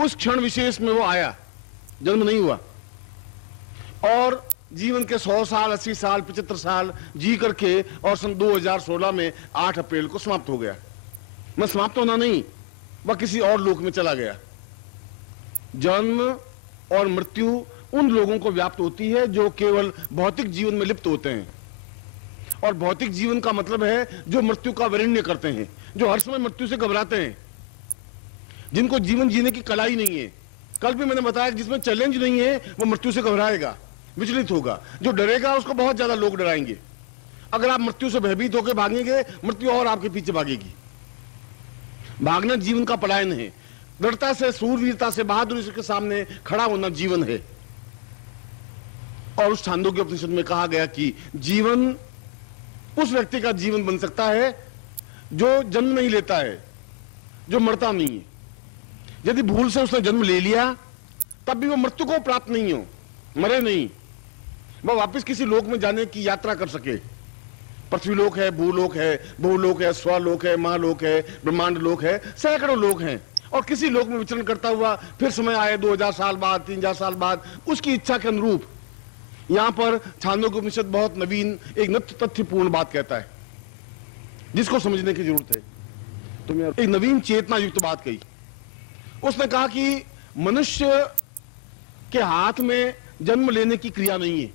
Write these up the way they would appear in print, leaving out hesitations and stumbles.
उस क्षण विशेष में वो आया, जन्म नहीं हुआ, और जीवन के 100 साल 80 साल 75 साल जी करके और सन 2016 में 8 अप्रैल को समाप्त हो गया। मैं समाप्त होना नहीं, वह किसी और लोक में चला गया। जन्म और मृत्यु उन लोगों को व्याप्त होती है जो केवल भौतिक जीवन में लिप्त होते हैं, और भौतिक जीवन का मतलब है जो मृत्यु का वरेण्य करते हैं, जो हर समय मृत्यु से घबराते हैं, जिनको जीवन जीने की कला ही नहीं है। कल भी मैंने बताया जिसमें चैलेंज नहीं है वो मृत्यु से घबराएगा, विचलित होगा। जो डरेगा उसको बहुत ज्यादा लोग डराएंगे। अगर आप मृत्यु से भयभीत होकर भागेंगे, मृत्यु और आपके पीछे भागेगी। भागना जीवन का पलायन है। दृढ़ता से, सूरवीरता से, बहादुरी के सामने खड़ा होना जीवन है। और उस छांदोग्य उपनिषद में कहा गया कि जीवन उस व्यक्ति का जीवन बन सकता है जो जन्म नहीं लेता है, जो मरता नहीं है। यदि भूल से उसने जन्म ले लिया तब भी वो मृत्यु को प्राप्त नहीं हो, मरे नहीं, वह वापस किसी लोक में जाने की यात्रा कर सके। पृथ्वी लोक है, भूलोक है, बहुलोक है, स्वलोक है, महालोक है, ब्रह्मांड लोक है, सैकड़ों लोक हैं। और किसी लोक में विचरण करता हुआ फिर समय आए 2000 साल बाद, 3000 साल बाद, उसकी इच्छा के अनुरूप। यहां पर छांदोग्य उपनिषद बहुत नवीन, एक नित्य तथ्यपूर्ण बात कहता है जिसको समझने की जरूरत है। तो मैं एक नवीन चेतना युक्त बात कही। उसने कहा कि मनुष्य के हाथ में जन्म लेने की क्रिया नहीं है।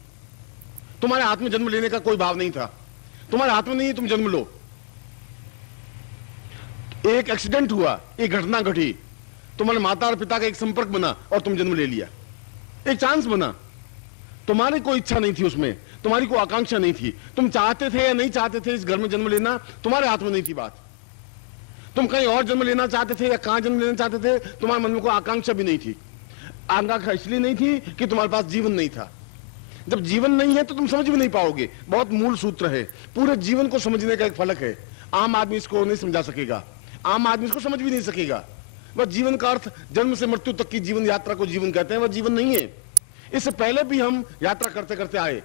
तुम्हारे हाथ में जन्म लेने का कोई भाव नहीं था, तुम्हारे हाथ में नहीं है, तुम जन्म लो। एक एक्सीडेंट हुआ, एक घटना घटी, तुम्हारे माता और पिता का एक संपर्क बना और तुम जन्म ले लिया। एक चांस बना, तुम्हारी कोई इच्छा नहीं थी उसमें, तुम्हारी कोई आकांक्षा नहीं थी। तुम चाहते थे या नहीं चाहते थे इस घर में जन्म लेना, तुम्हारे हाथ में नहीं थी बात। तुम कहीं और जन्म लेना चाहते थे या कहां जन्म लेना चाहते थे, तुम्हारे मन में कोई आकांक्षा भी नहीं थी। आकांक्षा इसलिए नहीं थी कि तुम्हारे पास जीवन नहीं था। जब जीवन नहीं है तो तुम समझ भी नहीं पाओगे। बहुत मूल सूत्र है, पूरे जीवन को समझने का एक फलक है। आम आदमी इसको नहीं समझा सकेगा, आम आदमी इसको समझ भी नहीं सकेगा। वह जीवन का अर्थ जन्म से मृत्यु तक की जीवन यात्रा को जीवन कहते हैं, वह जीवन नहीं है। इससे पहले भी हम यात्रा करते करते आए,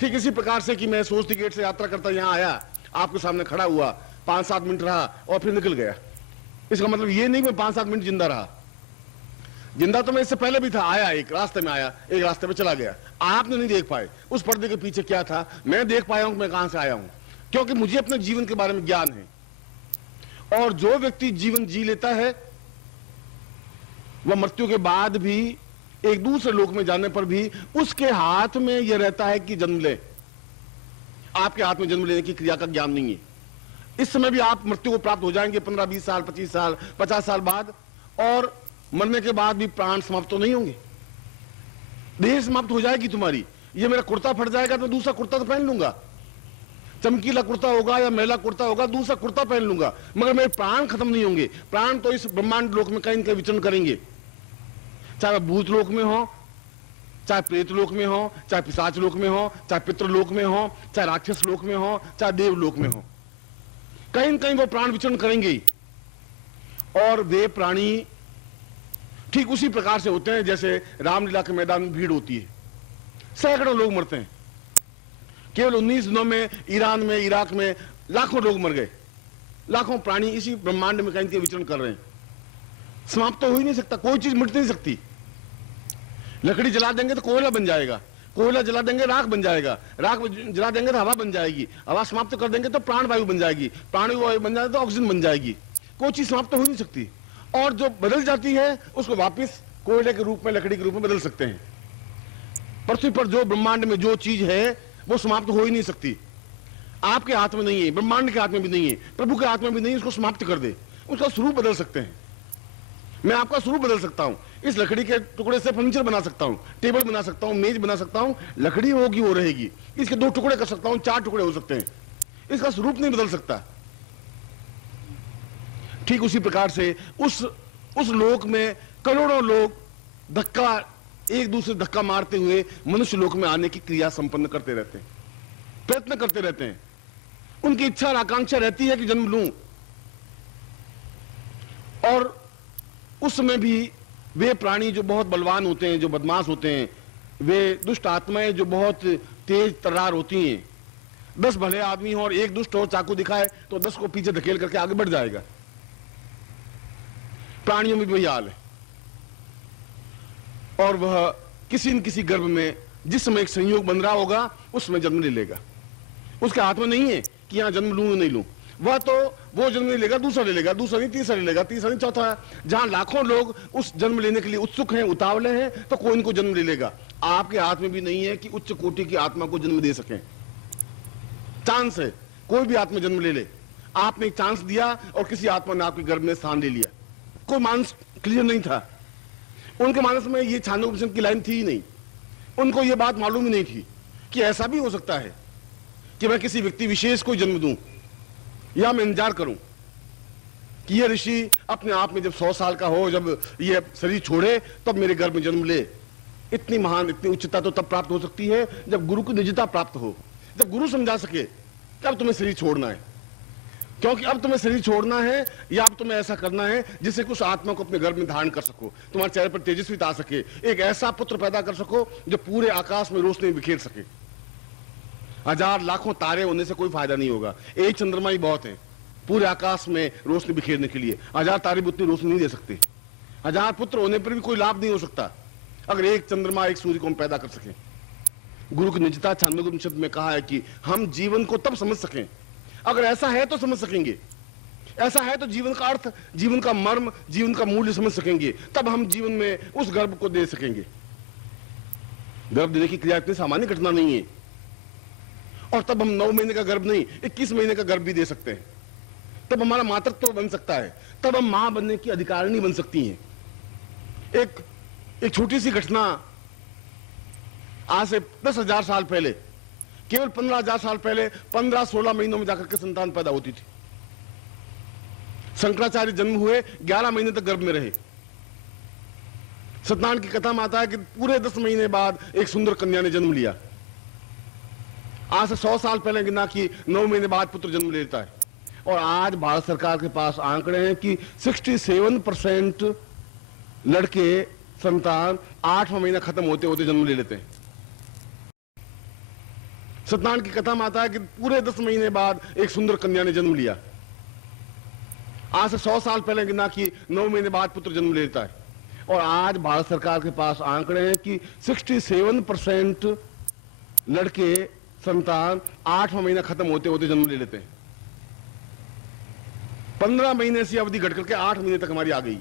ठीक इसी प्रकार से कि मैं सोचती गेट से यात्रा करता यहां आया, आपके सामने खड़ा हुआ, 5-7 मिनट रहा और फिर निकल गया। इसका मतलब ये नहीं कि मैं 5-7 मिनट जिंदा रहा। जिंदा तो मैं इससे पहले भी था, आया, एक रास्ते में आया, एक रास्ते में चला गया। आपने नहीं देख पाए उस पर्दे के पीछे क्या था। मैं देख पाया हूं मैं कहां से आया हूं, क्योंकि मुझे अपने जीवन के बारे में ज्ञान है। और जो व्यक्ति जीवन जी लेता है वह मृत्यु के बाद भी, एक दूसरे लोक में जाने पर भी उसके हाथ में यह रहता है कि जन्म ले। आपके हाथ में जन्म लेने की क्रिया का ज्ञान नहीं है। इस समय भी आप मृत्यु को प्राप्त हो जाएंगे 15-20 साल, 25 साल, 50 साल बाद, और मरने के बाद भी प्राण समाप्त तो नहीं होंगे। देह समाप्त हो जाएगी तुम्हारी। ये मेरा कुर्ता फट जाएगा तो दूसरा कुर्ता तो पहन लूंगा, चमकीला कुर्ता होगा या मैला कुर्ता होगा, दूसरा कुर्ता पहन लूंगा, मगर मेरे प्राण खत्म नहीं होंगे। प्राण तो इस ब्रह्मांड लोक में कहीं न कहीं विचरण करेंगे, चाहे भूत लोक में हो, चाहे प्रेत लोक में हो, चाहे पिशाच लोक में हो, चाहे पितृलोक में हो, चाहे राक्षस लोक में हो, चाहे देव लोक में हो, कहीं न कहीं वो प्राण विचरण करेंगे। और वे प्राणी ठीक उसी प्रकार से होते हैं जैसे रामलीला के मैदान में भीड़ होती है, सैकड़ों लोग मरते हैं। केवल 19 दिनों में ईरान में, इराक में लाखों लोग मर गए। लाखों प्राणी इसी ब्रह्मांड में कहीं विचरण कर रहे हैं। समाप्त तो हो ही नहीं सकता, कोई चीज मिट नहीं सकती। लकड़ी जला देंगे तो कोयला बन जाएगा, कोयला जला देंगे राख बन जाएगा, राख जला देंगे तो हवा बन जाएगी, हवा समाप्त कर देंगे तो प्राण वायु बन जाएगी, प्राण वायु बन जाए तो ऑक्सीजन बन जाएगी। कोई चीज समाप्त तो हो नहीं सकती। और जो बदल जाती है उसको वापस कोयले के रूप में, लकड़ी के रूप में बदल सकते हैं। पृथ्वी पर जो ब्रह्मांड में जो चीज है वो समाप्त हो ही नहीं सकती। आपके हाथ में नहीं है, ब्रह्मांड के हाथ में भी नहीं है, प्रभु के हाथ में भी नहीं है। उसको समाप्त कर दे, उसका स्वरूप बदल सकते हैं। मैं आपका स्वरूप बदल सकता हूं। इस लकड़ी के टुकड़े से फर्नीचर बना सकता हूं, टेबल बना सकता हूं, मेज बना सकता हूं। लकड़ी होगी वो रहेगी। इसके 2 टुकड़े कर सकता हूं, 4 टुकड़े हो सकते हैं। इसका स्वरूप नहीं बदल सकता। ठीक उसी प्रकार से उस लोक में करोड़ों लोग धक्का, एक दूसरे धक्का मारते हुए मनुष्य लोक में आने की क्रिया संपन्न करते रहते हैं, प्रयत्न करते रहते हैं। उनकी इच्छा और आकांक्षा रहती है कि जन्म लूं। और उस समय भी वे प्राणी जो बहुत बलवान होते हैं, जो बदमाश होते हैं, वे दुष्ट आत्माएं जो बहुत तेज तर्रार होती हैं, 10 भले आदमी हो और एक दुष्ट और चाकू दिखाए तो 10 को पीछे धकेल करके आगे बढ़ जाएगा। प्राणियों में भी वही हाल है। और वह किसी न किसी गर्भ में जिस समय एक संयोग बन रहा होगा उसमें जन्म ले लेगा। उसके हाथ में नहीं है कि यहां जन्म लूं या नहीं लूं। वह तो वो जन्म ले लेगा, दूसरा ले लेगा, दूसरा नहीं तीसरा ले लेगा, तीसरा नहीं चौथा। जहां लाखों लोग उस जन्म लेने के लिए उत्सुक हैं, उतावले हैं, तो कोई इनको जन्म ले लेगा। आपके हाथ में भी नहीं है कि उच्च कोटि की आत्मा को जन्म दे सकें। चांस है, कोई भी आत्मा जन्म ले ले। आपने एक चांस दिया और किसी आत्मा ने आपके गर्भ में स्थान ले लिया। कोई मानस क्लियर नहीं था, उनके मानस में ये छांदोग्य की लाइन थी ही नहीं। उनको ये बात मालूम ही नहीं थी कि ऐसा भी हो सकता है कि मैं किसी व्यक्ति विशेष को जन्म दूं, या मैं इंतजार करूं कि यह ऋषि अपने आप में जब 100 साल का हो, जब यह शरीर छोड़े, तब मेरे गर्भ में जन्म ले। इतनी महान, इतनी उच्चता तो तब प्राप्त हो सकती है जब गुरु की निजता प्राप्त हो, जब गुरु समझा सके कि अब तुम्हें शरीर छोड़ना है, क्योंकि अब तुम्हें शरीर छोड़ना है या अब तुम्हें ऐसा करना है जिससे कुछ आत्मा को अपने गर्भ में धारण कर सको, तुम्हारे चेहरे पर तेजस्विता आ सके, एक ऐसा पुत्र पैदा कर सको जो पूरे आकाश में रोशनी बिखेर सके। हजार लाखों तारे होने से कोई फायदा नहीं होगा, एक चंद्रमा ही बहुत है पूरे आकाश में रोशनी बिखेरने के लिए। हजार तारे भी उतनी रोशनी नहीं दे सकते। हजार पुत्र होने पर भी कोई लाभ नहीं हो सकता अगर एक चंद्रमा, एक सूर्य को हम पैदा कर सकें। गुरु की निजता छांदोग्य उपनिषद में कहा है कि हम जीवन को तब समझ सकें, अगर ऐसा है तो समझ सकेंगे, ऐसा है तो जीवन का अर्थ, जीवन का मर्म, जीवन का मूल्य समझ सकेंगे, तब हम जीवन में उस गर्भ को दे सकेंगे। गर्भ देने की क्रिया इतनी सामान्य घटना नहीं है, और तब हम 9 महीने का गर्भ नहीं, 21 महीने का गर्भ भी दे सकते हैं। तब हमारा मातृत्व बन सकता है, तब हम मां बनने की अधिकारिणी बन सकती हैं। एक छोटी सी घटना आज से 10,000 साल पहले, केवल 15,000 साल पहले 15-16 महीनों में जाकर के संतान पैदा होती थी। शंकराचार्य जन्म हुए, 11 महीने तक गर्भ में रहे। सत्यनारायण की कथा में आता है कि पूरे 10 महीने बाद एक सुंदर कन्या ने जन्म लिया। आज से 100 साल पहले गिना कि 9 महीने बाद पुत्र जन्म लेता है। और आज भारत सरकार के पास आंकड़े हैं कि 67% लड़के संतान 8वां महीना खत्म होते होते जन्म ले लेते हैं। सत्यनारायण की कथा में आता है कि पूरे 10 महीने बाद एक सुंदर कन्या ने जन्म लिया। आज से 100 साल पहले गिना कि 9 महीने बाद पुत्र जन्म लेता है। और आज भारत सरकार के पास आंकड़े हैं कि 67% लड़के संतान 8वां महीना खत्म होते होते जन्म ले लेते हैं। 15 महीने से अवधि घट करके 8 महीने तक हमारी आ गई।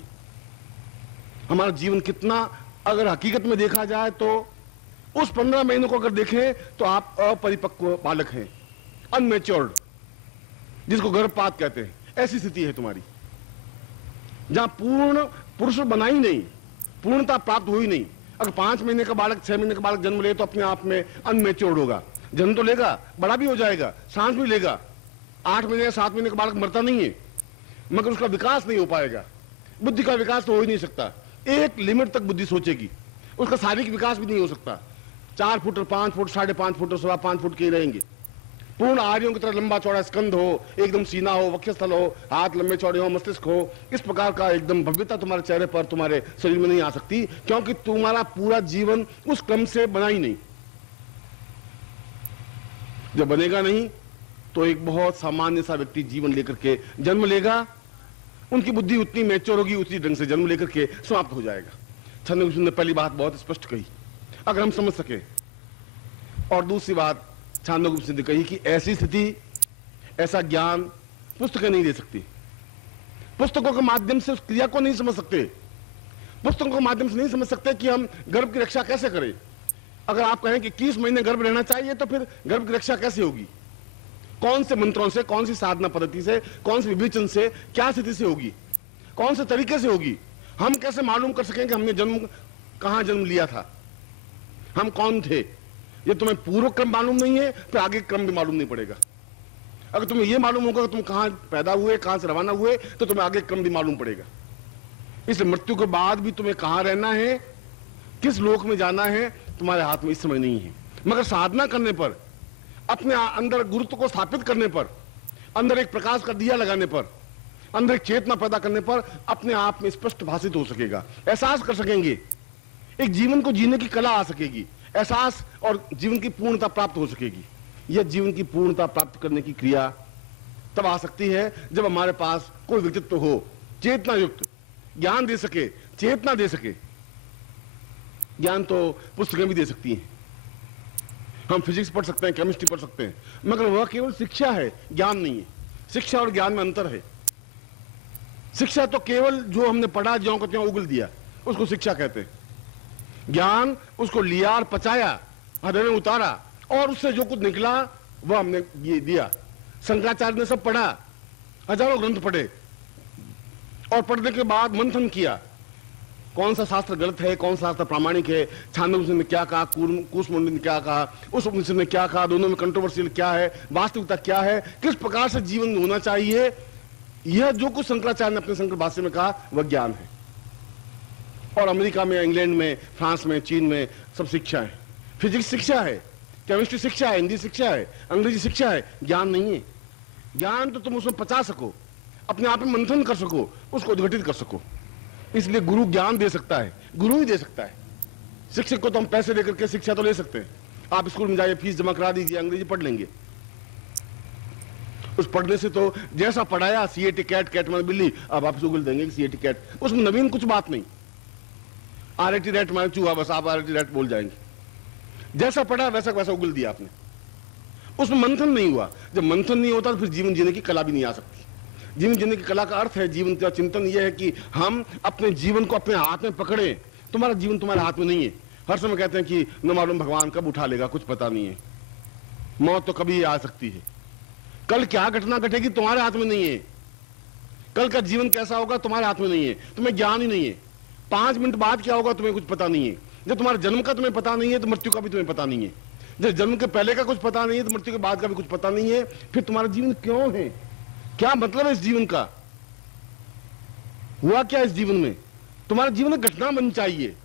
हमारा जीवन कितना, अगर हकीकत में देखा जाए तो उस 15 महीनों को अगर देखें तो आप अपरिपक्व बालक हैं, अनमेच्योर्ड, जिसको गर्भपात कहते हैं। ऐसी स्थिति है तुम्हारी, जहां पूर्ण पुरुष बना ही नहीं, पूर्णता प्राप्त हुई नहीं। अगर 5 महीने का बालक, 6 महीने का बालक जन्म ले तो अपने आप में अनमेच्योर्ड होगा। जन्म तो लेगा, बड़ा भी हो जाएगा, सांस भी लेगा। 8 महीने या 7 महीने का बालक मरता नहीं है, मगर उसका विकास नहीं हो पाएगा। बुद्धि का विकास तो हो ही नहीं सकता। एक लिमिट तक बुद्धि सोचेगी, उसका शारीरिक विकास भी नहीं हो सकता। 4 फुट और 5 फुट, 5.5 फुट और 5.25 फुट के रहेंगे। पूर्ण आर्यों की तरह लंबा चौड़ा स्कंध हो, एकदम सीना हो, वक्षस्थल हो, हाथ लंबे चौड़े हो, मस्तिष्क हो। इस प्रकार का एकदम भव्यता तुम्हारे चेहरे पर, तुम्हारे शरीर में नहीं आ सकती, क्योंकि तुम्हारा पूरा जीवन उस क्रम से बना ही नहीं। जब बनेगा नहीं तो एक बहुत सामान्य सा व्यक्ति जीवन लेकर के जन्म लेगा। उनकी बुद्धि उतनी मैच्योर होगी, उसी ढंग से जन्म लेकर के समाप्त हो जाएगा। छांदोग्य ने पहली बात बहुत स्पष्ट कही, अगर हम समझ सके। और दूसरी बात छांदोग्य ने कही कि ऐसी स्थिति, ऐसा ज्ञान पुस्तकें नहीं दे सकती। पुस्तकों के माध्यम से उस क्रिया को नहीं समझ सकते। पुस्तकों के माध्यम से नहीं समझ सकते कि हम गर्भ की रक्षा कैसे करें। अगर आप कहें कि 21 महीने गर्भ रहना चाहिए, तो फिर गर्भ की रक्षा कैसे होगी? कौन से मंत्रों से, कौन सी साधना पद्धति से, कौन से विवेचन से, क्या स्थिति से होगी, कौन से तरीके से होगी? हम कैसे मालूम कर सकें कि हमने कहां जन्म लिया था, हम कौन थे? ये तुम्हें पूर्व क्रम मालूम नहीं है, फिर आगे क्रम भी मालूम नहीं पड़ेगा। अगर तुम्हें यह मालूम होगा कि तुम कहां पैदा हुए, कहां से रवाना हुए, तो तुम्हें आगे क्रम भी मालूम पड़ेगा। इसलिए मृत्यु के बाद भी तुम्हें कहां रहना है, किस लोक में जाना है, तुम्हारे हाथ में इस समय नहीं है। मगर साधना करने पर, अपने अंदर गुरुत्व को स्थापित करने पर, अंदर एक प्रकाश का दिया लगाने पर, अंदर एक चेतना पैदा करने पर अपने आप में स्पष्ट भाषित हो सकेगा। एहसास कर सकेंगे, एक जीवन को जीने की कला आ सकेगी, एहसास और जीवन की पूर्णता प्राप्त हो सकेगी। यह जीवन की पूर्णता प्राप्त करने की क्रिया तब आ सकती है जब हमारे पास कोई व्यक्तित्व हो, चेतना युक्त, ज्ञान दे सके, चेतना दे सके। ज्ञान तो पुस्तकें भी दे सकती हैं, हम फिजिक्स पढ़ सकते हैं, केमिस्ट्री पढ़ सकते हैं, मगर वह केवल शिक्षा है, ज्ञान नहीं है। शिक्षा और ज्ञान में अंतर है। शिक्षा तो केवल जो हमने पढ़ा, ज्यों को त्यों उगल दिया, उसको शिक्षा कहते हैं। ज्ञान उसको लिया और पचाया, हृदय में उतारा, और उससे जो कुछ निकला वह हमने ये दिया। शंकराचार्य ने सब पढ़ा, हजारों ग्रंथ पढ़े, और पढ़ने के बाद मंथन किया, कौन सा शास्त्र गलत है, कौन सा शास्त्र प्रामाणिक है, छांदोग्य ने क्या कहा, कुसमुंड ने क्या कहा, उस उपनिषद ने क्या कहा, दोनों में कंट्रोवर्शियल क्या है, वास्तविकता क्या है, किस प्रकार से जीवन होना चाहिए। यह जो कुछ शंकराचार्य ने अपने शंकर भाष्य में कहा वह ज्ञान है। और अमेरिका में, इंग्लैंड में, फ्रांस में, चीन में सब शिक्षा है। फिजिक्स शिक्षा है, केमिस्ट्री शिक्षा है, हिंदी शिक्षा है, अंग्रेजी शिक्षा है, ज्ञान नहीं है। ज्ञान तो तुम उसमें पचा सको, अपने आप में मंथन कर सको, उसको उद्घटित कर सको। इसलिए गुरु ज्ञान दे सकता है, गुरु ही दे सकता है। शिक्षक को तो हम पैसे देकर के शिक्षा तो ले सकते हैं, आप स्कूल में जाइए, फीस जमा करा दीजिए, अंग्रेजी पढ़ लेंगे। उस पढ़ने से तो जैसा पढ़ाया, सीएटी कैट, कैट माने बिल्ली, अब आप गूगल देंगे कि सीएटी कैट, उसमें नवीन कुछ बात नहीं। आरएटी रैट माने चूहा, बस आप आरएटी रैट बोल जाएंगे। जैसा पढ़ा वैसा वैसा उगल दिया आपने, उसमें मंथन नहीं हुआ। जब मंथन नहीं होता तो फिर जीवन जीने की कला भी नहीं आ सकती। जीवन जीने की कला का अर्थ है, जीवन का चिंतन यह है कि हम अपने जीवन को अपने हाथ में पकड़े। तुम्हारा जीवन तुम्हारे हाथ में नहीं है। हर समय कहते हैं कि न मालूम भगवान कब उठा लेगा, कुछ पता नहीं है, मौत तो कभी आ सकती है, कल क्या घटना घटेगी तुम्हारे हाथ में नहीं है, कल का जीवन कैसा होगा तुम्हारे हाथ में नहीं है, तुम्हें ज्ञान ही नहीं है। 5 मिनट बाद क्या होगा तुम्हें कुछ पता नहीं है। जब तुम्हारे जन्म का तुम्हें पता नहीं है तो मृत्यु का भी तुम्हें पता नहीं है। जब जन्म के पहले का कुछ पता नहीं है तो मृत्यु के बाद का भी कुछ पता नहीं है। फिर तुम्हारा जीवन क्यों है, क्या मतलब है इस जीवन का, हुआ क्या इस जीवन में। तुम्हारा जीवन एक घटना बन चाहिए।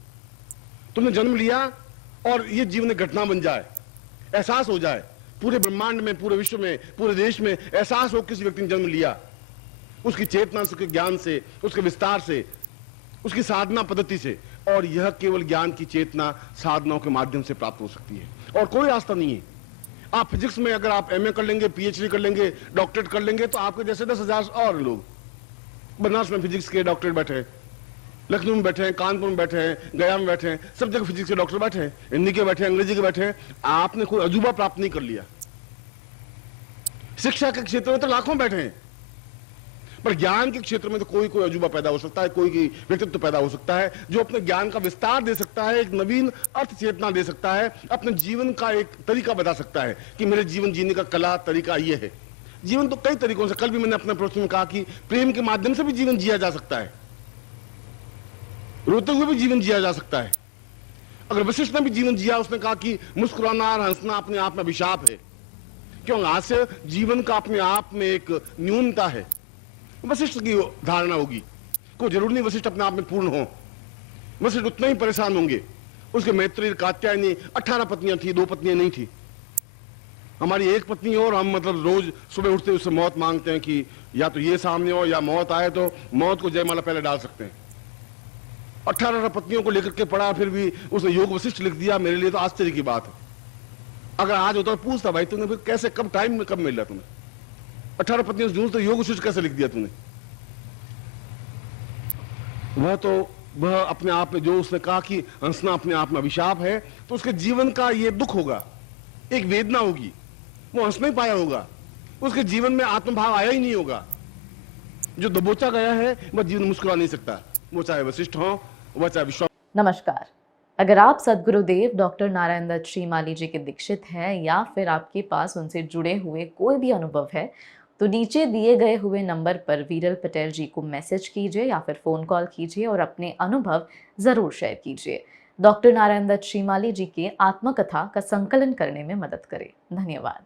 तुमने जन्म लिया और ये जीवन एक घटना बन जाए, एहसास हो जाए, पूरे ब्रह्मांड में, पूरे विश्व में, पूरे देश में एहसास हो किसी व्यक्ति ने जन्म लिया, उसकी चेतना से, उसके ज्ञान से, उसके विस्तार से, उसकी साधना पद्धति से। और यह केवल ज्ञान की चेतना साधनाओं के माध्यम से प्राप्त हो सकती है, और कोई रास्ता नहीं है। आप फिजिक्स में अगर आप एमए कर लेंगे, पीएचडी कर लेंगे, डॉक्टरेट कर लेंगे, तो आपके जैसे 10,000 और लोग बनारस में फिजिक्स के डॉक्टरेट बैठे हैं, लखनऊ में बैठे हैं, कानपुर में बैठे हैं, गया में बैठे हैं, सब जगह फिजिक्स के डॉक्टर बैठे हैं, हिंदी के बैठे हैं, अंग्रेजी के बैठे हैं। आपने कोई अजूबा प्राप्त नहीं कर लिया। शिक्षा के क्षेत्र में तो लाखों बैठे हैं, पर ज्ञान के क्षेत्र में तो कोई कोई अजूबा पैदा हो सकता है, कोई व्यक्तित्व तो पैदा हो सकता है जो अपने ज्ञान का विस्तार दे सकता है, एक नवीन अर्थ चेतना दे सकता है, अपने जीवन का एक तरीका बता सकता है कि मेरे जीवन जीने का कला तरीका ये है। जीवन तो कई तरीकों से, कल भी मैंने अपने प्रश्न में कहा कि प्रेम के माध्यम से भी जीवन जिया जा सकता है, रोते हुए भी जीवन जिया जा सकता है। अगर वशिष्ठ ने भी जीवन जिया, उसने कहा कि मुस्कुराना और हंसना अपने आप में अभिशाप है, क्यों हास्य जीवन का अपने आप में एक न्यूनता है। वशिष्ठ की धारणा होगी, कोई जरूर नहीं वशिष्ठ अपने आप में पूर्ण हो, वशिष्ठ उतना ही परेशान होंगे। उसके मैत्री कात्यायनी 18 पत्नियां थी, 2 पत्नियां नहीं थी। हमारी एक पत्नी हो और हम मतलब रोज सुबह उठते उससे मौत मांगते हैं कि या तो ये सामने हो या मौत आए तो मौत को जयमाला पहले डाल सकते हैं। 18 पत्नियों को लेकर के पढ़ा, फिर भी उसने योग वशिष्ठ लिख दिया। मेरे लिए तो आश्चर्य की बात है। अगर आज होता तो पूछता, भाई तूने फिर कैसे, कब टाइम में कब मिला तुम्हें 18 पत्नियों से ढूंढ, तो योग वशिष्ठ कैसे लिख दिया तूने। वह अपने आप में, जो उसने कहा कि हंसना अपने आप में अभिशाप है, तो उसके जीवन का ये दुख होगा, एक वेदना होगी, वो हंस नहीं पाया होगा, उसके जीवन में आत्मभाव आया ही नहीं होगा। जो दबोचा गया है वह जीवन मुस्कुरा नहीं सकता, वो चाहे वशिष्ठ हो, वह चाहे विश्वास। नमस्कार। अगर आप सद्गुरुदेव डॉक्टर नारायण दत्त श्रीमाली जी के दीक्षित हैं या फिर आपके पास उनसे जुड़े हुए कोई भी अनुभव है, तो नीचे दिए गए हुए नंबर पर वीरल पटेल जी को मैसेज कीजिए या फिर फ़ोन कॉल कीजिए और अपने अनुभव ज़रूर शेयर कीजिए। डॉक्टर नारायण दत्त श्रीमाली जी के आत्मकथा का संकलन करने में मदद करें। धन्यवाद।